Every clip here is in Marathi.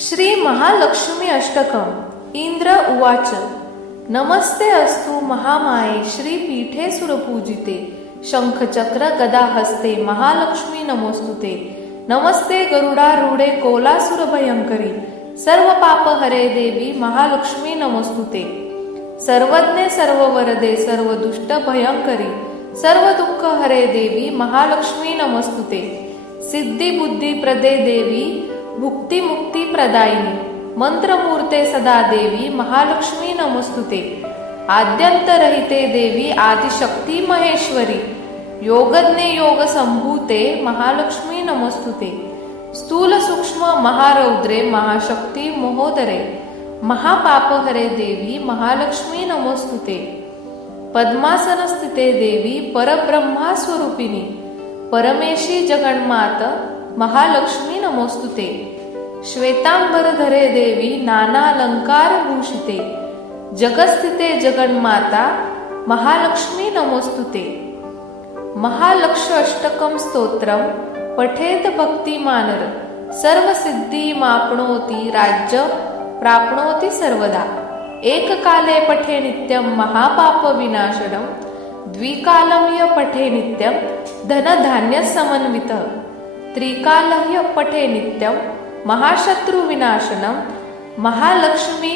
श्री महालक्ष्मी अष्टकम् इंद्र उवाच। नमस्ते अस्तु महामाये श्रीपीठे सुरपूजिते। शंखचक्र गदा हस्ते महालक्ष्मी नमोस्तुते। नमस्ते गरुडारूढे कोलासुर भयंकरी। सर्व पाप हरे देवी महालक्ष्मी नमोस्तुते। सर्वज्ञे सर्व वरदे सर्व दुष्ट भयंकरी। सर्व दुःख हरे देवी महालक्ष्मी नमस्तुते। सिद्धी बुद्धी प्रदे देवी भुक्ती मुक्ती प्रदायिनी मंत्रमूर्ते सदा देवी महालक्ष्मी नमस्तुते. आद्यंतरहिते देवी आदिशक्ती महेश्वरी योगज्ञे योग संभूते महालक्ष्मी नमस्तुते. स्थूल सूक्ष्म महारौद्रे महाशक्ती महोदरे महापापहरे देवी महालक्ष्मी नमस्तुते. पद्मासन स्थिते देवी परब्रह्मा स्वरूपिणी परमेशी जगन्मात महालक्ष्मी नमोस्तुते. श्वेतांबरधरे देवी नानालंकार भूषिते. जगस्थिते जगन्माता महालक्ष्मी नमोस्तुते. महालक्ष अष्टकम स्तोत्रम पठेत भक्तिमानर सर्व सिद्धी मापणोती राज्य प्राप्नोति सर्वदा. एक काले पठे नित्यम महापाप विनाशनम य पठे नित्यम धनधान्यसमन्वितः. ತ್ರಿಕಾಲಹ್ಯ ಪಠೆ ನಿತ್ಯಂ, ಮಹಾಶತ್ರು ವಿನಾಶನಂ, ಮಹಾಲಕ್ಷ್ಮಿ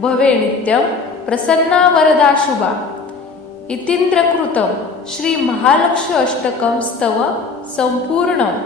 ಭವೆ ನಿತ್ಯಂ, ಪ್ರಸನ್ನ ವರದಾ ಶುಭ. ಇತೀಂದ್ರಕೃತಂ ಶ್ರೀ ಮಹಾಲಕ್ಷ್ಮಿ ಅಷ್ಟಕಂ ಸ್ತವ ಸಂಪೂರ್ಣಂ.